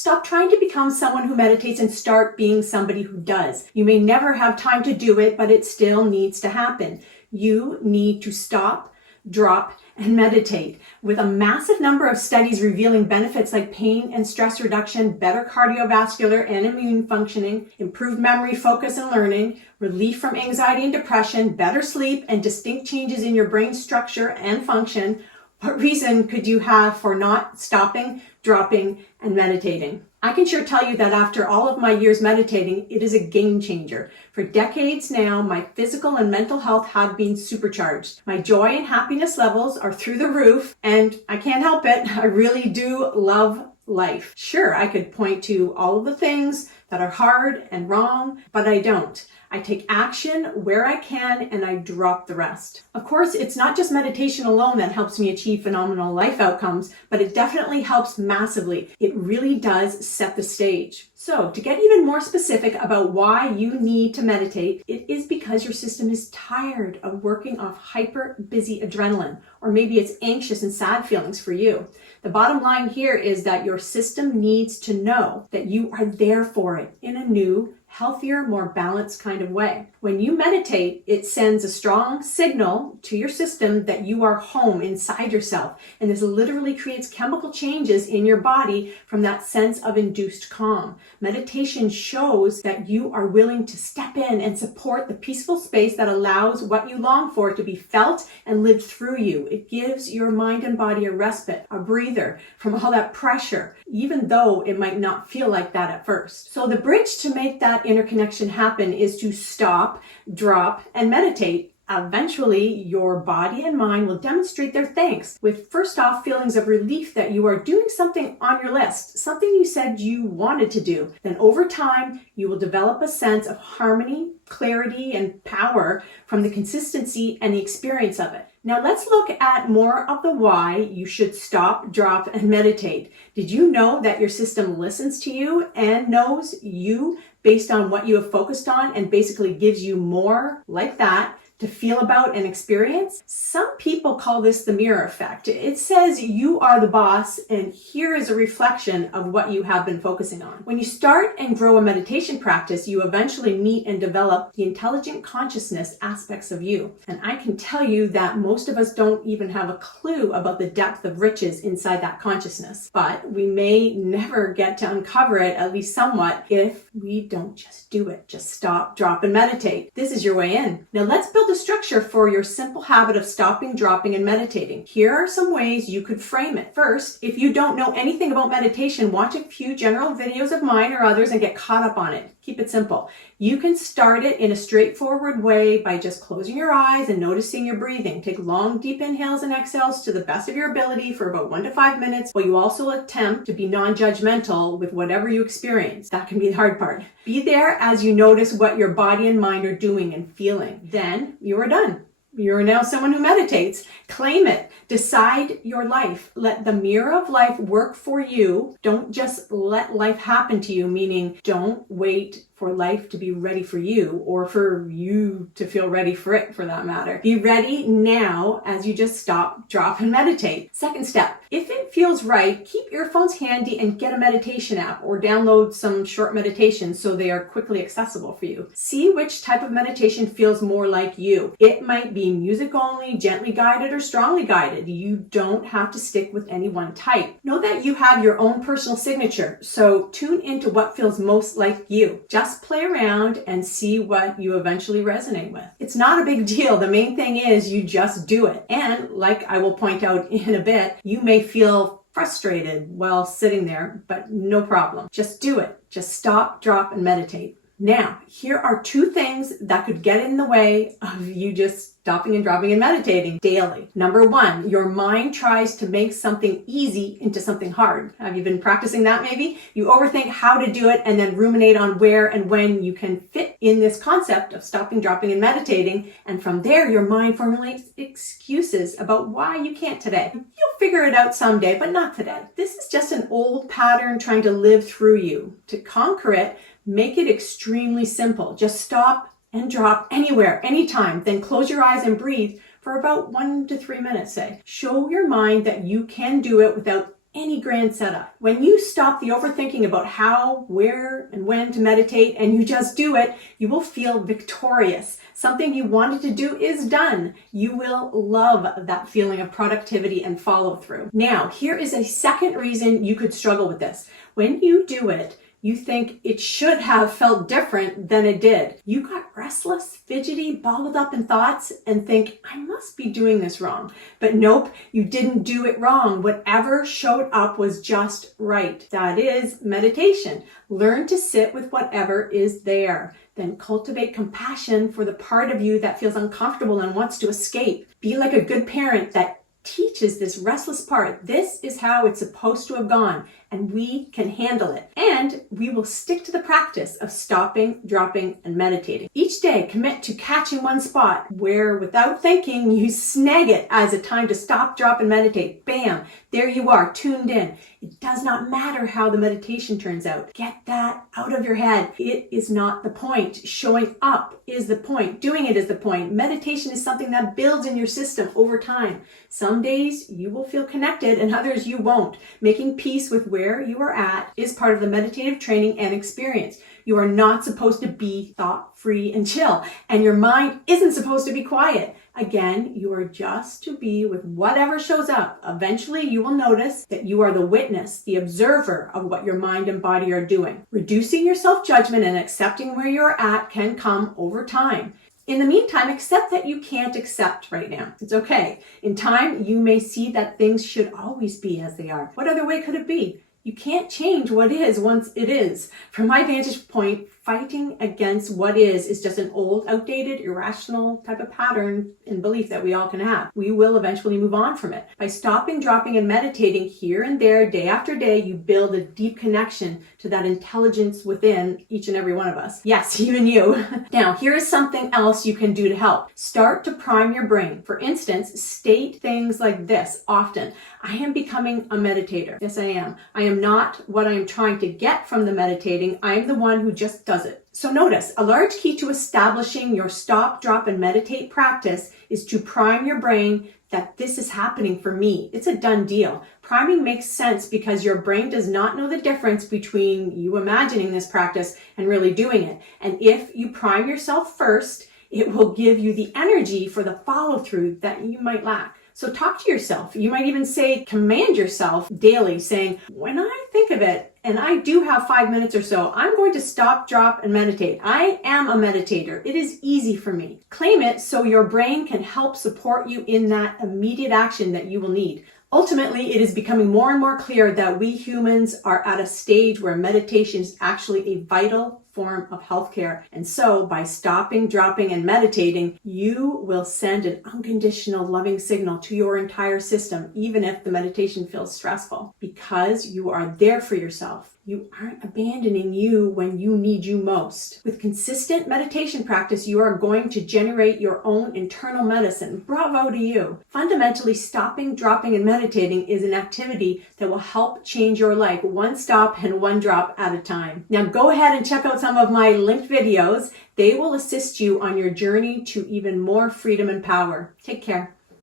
Stop trying to become someone who meditates and start being somebody who does. You may never have time to do it, but it still needs to happen. You need to stop, drop, and meditate. With a massive number of studies revealing benefits like pain and stress reduction, better cardiovascular and immune functioning, improved memory, focus, and learning, relief from anxiety and depression, better sleep, and distinct changes in your brain structure and function, what reason could you have for not stopping, dropping, and meditating? I can sure tell you that after all of my years meditating, it is a game changer. For decades now, my physical and mental health have been supercharged. My joy and happiness levels are through the roof, and I can't help it. I really do love life. Sure, I could point to all of the things that are hard and wrong, but I don't. I take action where I can and I drop the rest. Of course, it's not just meditation alone that helps me achieve phenomenal life outcomes, but it definitely helps massively. It really does set the stage. So to get even more specific about why you need to meditate, it is because your system is tired of working off hyper busy adrenaline, or maybe it's anxious and sad feelings for you. The bottom line here is that your system needs to know that you are there for it in a new, healthier, more balanced kind of way. When you meditate, it sends a strong signal to your system that you are home inside yourself. And this literally creates chemical changes in your body from that sense of induced calm. Meditation shows that you are willing to step in and support the peaceful space that allows what you long for to be felt and lived through you. It gives your mind and body a respite, a breather from all that pressure, even though it might not feel like that at first. So the bridge to make that interconnection happen is to stop, drop, and meditate. Eventually, your body and mind will demonstrate their thanks with first off feelings of relief that you are doing something on your list, something you said you wanted to do. Then over time, you will develop a sense of harmony, clarity, and power from the consistency and the experience of it. Now let's look at more of the why you should stop, drop, and meditate. Did you know that your system listens to you and knows you based on what you have focused on and basically gives you more like that to feel about and experience? Some people call this the mirror effect. It says you are the boss and here is a reflection of what you have been focusing on. When you start and grow a meditation practice, you eventually meet and develop the intelligent consciousness aspects of you. And I can tell you that most of us don't even have a clue about the depth of riches inside that consciousness. But we may never get to uncover it, at least somewhat, if we don't just do it. Just stop, drop, and meditate. This is your way in. Now let's build a structure for your simple habit of stopping, dropping, and meditating. Here are some ways you could frame it. First, if you don't know anything about meditation, watch a few general videos of mine or others and get caught up on it. Keep it simple. You can start it in a straightforward way by just closing your eyes and noticing your breathing. Take long, deep inhales and exhales to the best of your ability for about 1 to 5 minutes, while you also attempt to be non-judgmental with whatever you experience. That can be the hard part. Be there as you notice what your body and mind are doing and feeling. Then you are done. You're now someone who meditates. Claim it. Decide your life. Let the mirror of life work for you. Don't just let life happen to you, meaning don't wait for life to be ready for you or for you to feel ready for it, for that matter. Be ready now as you just stop, drop, and meditate. Second step, if it feels right, keep earphones handy and get a meditation app or download some short meditations so they are quickly accessible for you. See which type of meditation feels more like you. It might be music only, gently guided, or strongly guided. You don't have to stick with any one type. Know that you have your own personal signature, so tune into what feels most like you. Just play around and see what you eventually resonate with. It's not a big deal. The main thing is you just do it. And like I will point out in a bit, you may feel frustrated while sitting there, but no problem. Just do it. Just stop, drop, and meditate. Now, here are 2 things that could get in the way of you just stopping and dropping and meditating daily. Number 1, your mind tries to make something easy into something hard. Have you been practicing that maybe? You overthink how to do it and then ruminate on where and when you can fit in this concept of stopping, dropping, and meditating. And from there, your mind formulates excuses about why you can't today. You'll figure it out someday, but not today. This is just an old pattern trying to live through you. To conquer it, make it extremely simple. Just stop and drop anywhere, anytime. Then close your eyes and breathe for about 1 to 3 minutes, say. Show your mind that you can do it without any grand setup. When you stop the overthinking about how, where, and when to meditate and you just do it, you will feel victorious. Something you wanted to do is done. You will love that feeling of productivity and follow through. Now, here is a second reason you could struggle with this. When you do it, you think it should have felt different than it did. You got restless, fidgety, boggled up in thoughts and think, I must be doing this wrong. But nope, you didn't do it wrong. Whatever showed up was just right. That is meditation. Learn to sit with whatever is there. Then cultivate compassion for the part of you that feels uncomfortable and wants to escape. Be like a good parent that teaches this restless part. This is how it's supposed to have gone, and we can handle it. And we will stick to the practice of stopping, dropping, and meditating. Each day, commit to catching one spot where, without thinking, you snag it as a time to stop, drop, and meditate. Bam! There you are, tuned in. It does not matter how the meditation turns out. Get that out of your head. It is not the point. Showing up is the point. Doing it is the point. Meditation is something that builds in your system over time. Some days you will feel connected and others you won't. Making peace with where you are at is part of the meditative training and experience. You are not supposed to be thought-free and chill, and your mind isn't supposed to be quiet. Again, you are just to be with whatever shows up. Eventually, you will notice that you are the witness, the observer of what your mind and body are doing. Reducing your self-judgment and accepting where you are at can come over time. In the meantime, accept that you can't accept right now. It's okay. In time, you may see that things should always be as they are. What other way could it be? You can't change what is once it is. From my vantage point, fighting against what is just an old, outdated, irrational type of pattern and belief that we all can have. We will eventually move on from it. By stopping, dropping, and meditating here and there, day after day, you build a deep connection to that intelligence within each and every one of us. Yes, even you. Now, here is something else you can do to help. Start to prime your brain. For instance, state things like this often. I am becoming a meditator. Yes, I am. I am not what I am trying to get from the meditating. I am the one who just does it. So notice, a large key to establishing your stop, drop, and meditate practice is to prime your brain that this is happening for me. It's a done deal. Priming makes sense because your brain does not know the difference between you imagining this practice and really doing it. And if you prime yourself first, it will give you the energy for the follow-through that you might lack. So talk to yourself. You might even command yourself daily, saying, when I think of it, and I do have 5 minutes or so, I'm going to stop, drop, and meditate. I am a meditator. It is easy for me. Claim it so your brain can help support you in that immediate action that you will need. Ultimately, it is becoming more and more clear that we humans are at a stage where meditation is actually a vital form of healthcare. And so by stopping, dropping, and meditating, you will send an unconditional loving signal to your entire system, even if the meditation feels stressful, because you are there for yourself. You aren't abandoning you when you need you most. With consistent meditation practice, you are going to generate your own internal medicine. Bravo to you. Fundamentally, stopping, dropping, and meditating is an activity that will help change your life one stop and one drop at a time. Now go ahead and check out some of my linked videos. They will assist you on your journey to even more freedom and power. Take care.